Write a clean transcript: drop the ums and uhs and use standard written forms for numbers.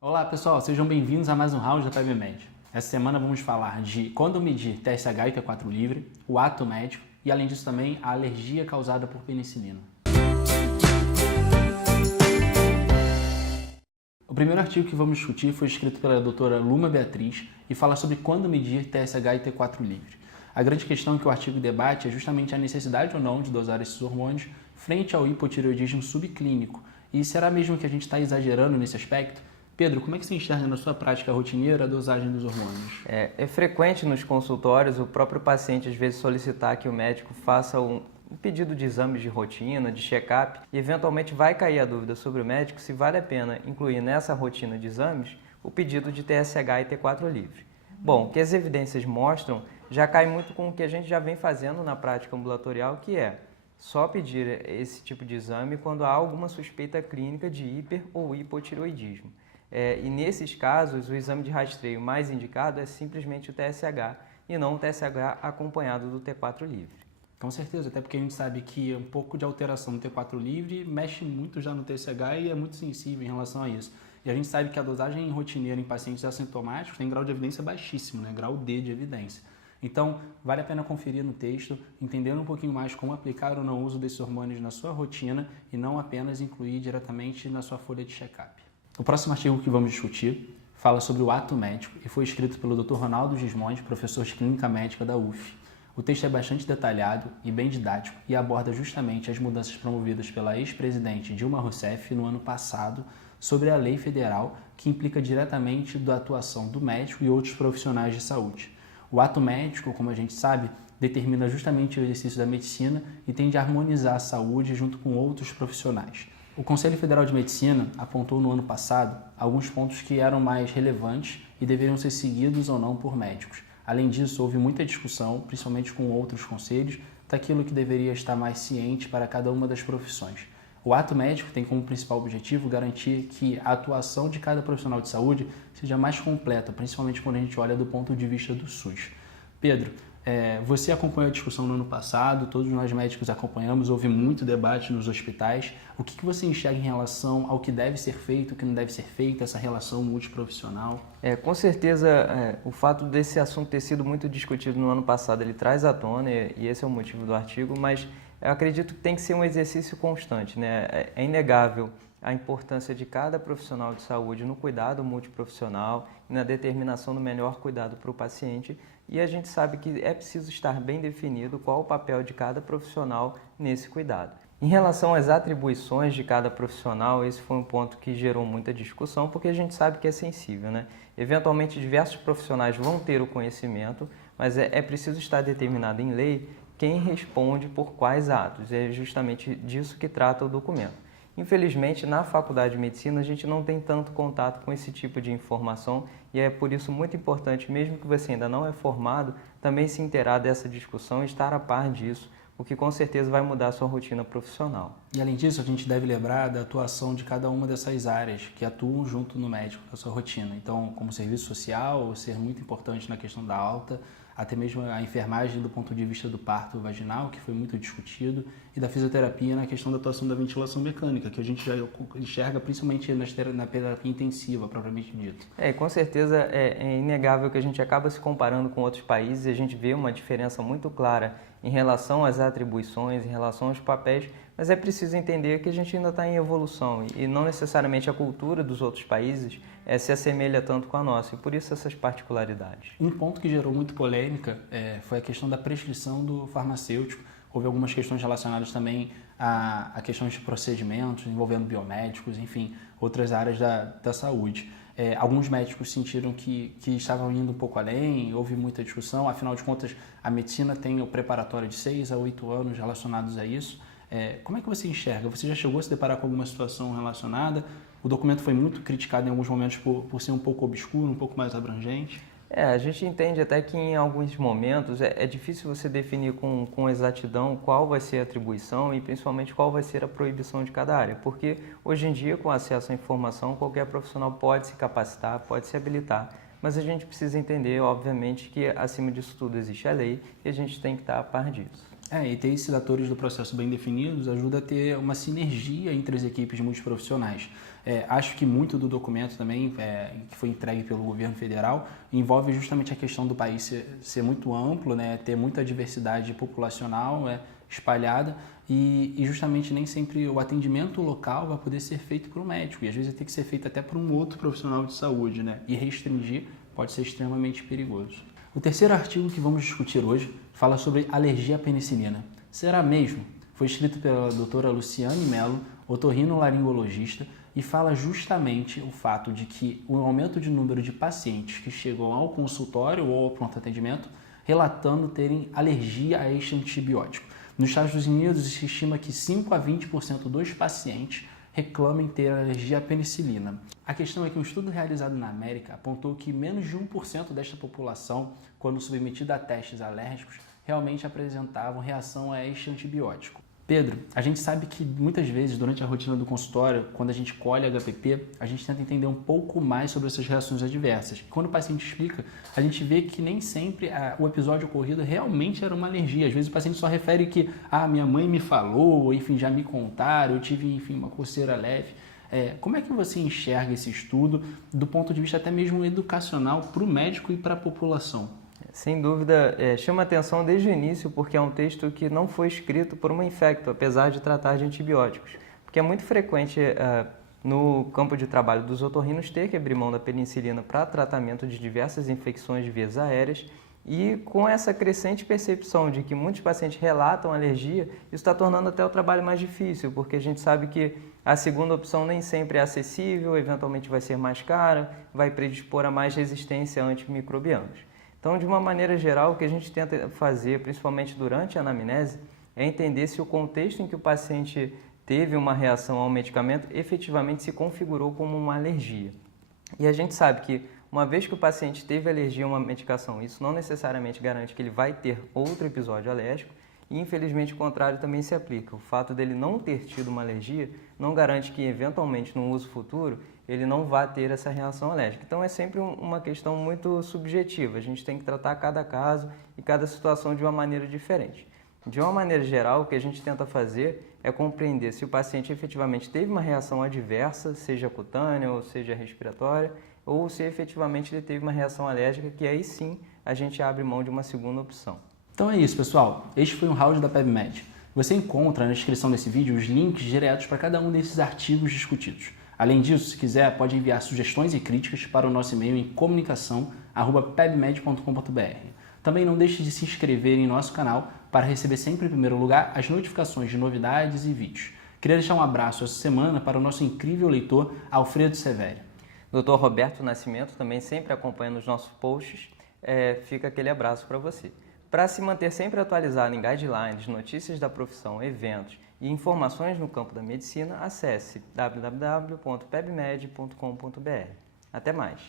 Olá pessoal, sejam bem-vindos a mais um round da PebMed. Essa semana vamos falar de quando medir TSH e T4 livre, o ato médico e além disso também a alergia causada por penicilina. O primeiro artigo que vamos discutir foi escrito pela doutora Luma Beatriz e fala sobre quando medir TSH e T4 livre. A grande questão que o artigo debate é justamente a necessidade ou não de dosar esses hormônios frente ao hipotireoidismo subclínico. E será mesmo que a gente está exagerando nesse aspecto? Pedro, como é que você enxerga na sua prática rotineira a dosagem dos hormônios? É frequente nos consultórios o próprio paciente às vezes solicitar que o médico faça um pedido de exames de rotina, de check-up, e eventualmente vai cair a dúvida sobre o médico se vale a pena incluir nessa rotina de exames o pedido de TSH e T4 livre. Bom, o que as evidências mostram já cai muito com o que a gente já vem fazendo na prática ambulatorial, que é só pedir esse tipo de exame quando há alguma suspeita clínica de hiper ou hipotireoidismo. E nesses casos, o exame de rastreio mais indicado é simplesmente o TSH e não o TSH acompanhado do T4 livre. Com certeza, até porque a gente sabe que um pouco de alteração no T4 livre mexe muito já no TSH e é muito sensível em relação a isso. E a gente sabe que a dosagem rotineira em pacientes assintomáticos tem grau de evidência baixíssimo, né? Grau D de evidência. Então, vale a pena conferir no texto, entendendo um pouquinho mais como aplicar ou não o uso desses hormônios na sua rotina e não apenas incluir diretamente na sua folha de check-up. O próximo artigo que vamos discutir fala sobre o ato médico e foi escrito pelo Dr. Ronaldo Gismondi, professor de Clínica Médica da UF. O texto é bastante detalhado e bem didático e aborda justamente as mudanças promovidas pela ex-presidente Dilma Rousseff no ano passado sobre a lei federal que implica diretamente da atuação do médico e outros profissionais de saúde. O ato médico, como a gente sabe, determina justamente o exercício da medicina e tende a harmonizar a saúde junto com outros profissionais. O Conselho Federal de Medicina apontou no ano passado alguns pontos que eram mais relevantes e deveriam ser seguidos ou não por médicos. Além disso, houve muita discussão, principalmente com outros conselhos, daquilo que deveria estar mais ciente para cada uma das profissões. O ato médico tem como principal objetivo garantir que a atuação de cada profissional de saúde seja mais completa, principalmente quando a gente olha do ponto de vista do SUS. Pedro, você acompanhou a discussão no ano passado, todos nós médicos acompanhamos, houve muito debate nos hospitais. O que você enxerga em relação ao que deve ser feito, o que não deve ser feito, essa relação multiprofissional? Com certeza, o fato desse assunto ter sido muito discutido no ano passado, ele traz à tona, e esse é o motivo do artigo, mas eu acredito que tem que ser um exercício constante, né? É inegável a importância de cada profissional de saúde no cuidado multiprofissional e na determinação do melhor cuidado para o paciente, e a gente sabe que é preciso estar bem definido qual o papel de cada profissional nesse cuidado. Em relação às atribuições de cada profissional, esse foi um ponto que gerou muita discussão, porque a gente sabe que é sensível, né? Eventualmente, diversos profissionais vão ter o conhecimento, mas é preciso estar determinado em lei quem responde por quais atos. É justamente disso que trata o documento. Infelizmente, na Faculdade de Medicina, a gente não tem tanto contato com esse tipo de informação e é por isso muito importante, mesmo que você ainda não é formado, também se inteirar dessa discussão e estar a par disso, o que com certeza vai mudar a sua rotina profissional. E além disso, a gente deve lembrar da atuação de cada uma dessas áreas que atuam junto no médico, na sua rotina. Então, como serviço social, ser muito importante na questão da alta, até mesmo a enfermagem do ponto de vista do parto vaginal, que foi muito discutido, e da fisioterapia na questão da atuação da ventilação mecânica, que a gente já enxerga principalmente na terapia intensiva, propriamente dito. Com certeza é inegável que a gente acaba se comparando com outros países e a gente vê uma diferença muito clara em relação às atribuições, em relação aos papéis, mas é preciso entender que a gente ainda está em evolução e não necessariamente a cultura dos outros países se assemelha tanto com a nossa, e por isso essas particularidades. Um ponto que gerou muito polêmica foi a questão da prescrição do farmacêutico. Houve algumas questões relacionadas também a questões de procedimentos envolvendo biomédicos, enfim, outras áreas da saúde. Alguns médicos sentiram que estavam indo um pouco além, houve muita discussão, afinal de contas a medicina tem o preparatório de 6 a 8 anos relacionados a isso. Como é que você enxerga? Você já chegou a se deparar com alguma situação relacionada? O documento foi muito criticado em alguns momentos por ser um pouco obscuro, um pouco mais abrangente. A gente entende até que em alguns momentos é difícil você definir com exatidão qual vai ser a atribuição e principalmente qual vai ser a proibição de cada área, porque hoje em dia, com acesso à informação, qualquer profissional pode se capacitar, pode se habilitar, mas a gente precisa entender, obviamente, que acima disso tudo existe a lei e a gente tem que estar a par disso. E ter esses atores do processo bem definidos ajuda a ter uma sinergia entre as equipes multiprofissionais. Acho que muito do documento também, que foi entregue pelo governo federal, envolve justamente a questão do país ser muito amplo, né, ter muita diversidade populacional espalhada e justamente nem sempre o atendimento local vai poder ser feito por um médico e às vezes vai ter que ser feito até por um outro profissional de saúde, né, e restringir pode ser extremamente perigoso. O terceiro artigo que vamos discutir hoje fala sobre alergia à penicilina. Será mesmo? Foi escrito pela doutora Luciane Mello, otorrinolaringologista, e fala justamente o fato de que o aumento de número de pacientes que chegam ao consultório ou ao pronto atendimento relatando terem alergia a este antibiótico. Nos Estados Unidos, se estima que 5 a 20% dos pacientes reclamem ter alergia à penicilina. A questão é que um estudo realizado na América apontou que menos de 1% desta população, quando submetida a testes alérgicos, realmente apresentavam reação a este antibiótico. Pedro, a gente sabe que muitas vezes durante a rotina do consultório, quando a gente colhe HPP, a gente tenta entender um pouco mais sobre essas reações adversas. Quando o paciente explica, a gente vê que nem sempre o episódio ocorrido realmente era uma alergia. Às vezes o paciente só refere que minha mãe me falou, enfim, já me contaram, eu tive, enfim, uma coceira leve. Como é que você enxerga esse estudo do ponto de vista até mesmo educacional para o médico e para a população? Sem dúvida, chama atenção desde o início porque é um texto que não foi escrito por uma infecto, apesar de tratar de antibióticos. Porque é muito frequente no campo de trabalho dos otorrinos ter que abrir mão da penicilina para tratamento de diversas infecções de vias aéreas e com essa crescente percepção de que muitos pacientes relatam alergia, isso está tornando até o trabalho mais difícil, porque a gente sabe que a segunda opção nem sempre é acessível, eventualmente vai ser mais cara, vai predispor a mais resistência a antimicrobianos. Então, de uma maneira geral, o que a gente tenta fazer, principalmente durante a anamnese, é entender se o contexto em que o paciente teve uma reação ao medicamento efetivamente se configurou como uma alergia. E a gente sabe que, uma vez que o paciente teve alergia a uma medicação, isso não necessariamente garante que ele vai ter outro episódio alérgico, e infelizmente o contrário também se aplica. O fato dele não ter tido uma alergia não garante que, eventualmente, no uso futuro, ele não vá ter essa reação alérgica. Então é sempre uma questão muito subjetiva, a gente tem que tratar cada caso e cada situação de uma maneira diferente. De uma maneira geral, o que a gente tenta fazer é compreender se o paciente efetivamente teve uma reação adversa, seja cutânea ou seja respiratória, ou se efetivamente ele teve uma reação alérgica, que aí sim a gente abre mão de uma segunda opção. Então é isso, pessoal. Este foi um round da PebMed. Você encontra na descrição desse vídeo os links diretos para cada um desses artigos discutidos. Além disso, se quiser, pode enviar sugestões e críticas para o nosso e-mail em comunicação@pebmed.com.br. Também não deixe de se inscrever em nosso canal para receber sempre em primeiro lugar as notificações de novidades e vídeos. Queria deixar um abraço essa semana para o nosso incrível leitor Alfredo Severi. Dr. Roberto Nascimento também sempre acompanhando os nossos posts. Fica aquele abraço para você. Para se manter sempre atualizado em guidelines, notícias da profissão, eventos e informações no campo da medicina, acesse www.pebmed.com.br. Até mais!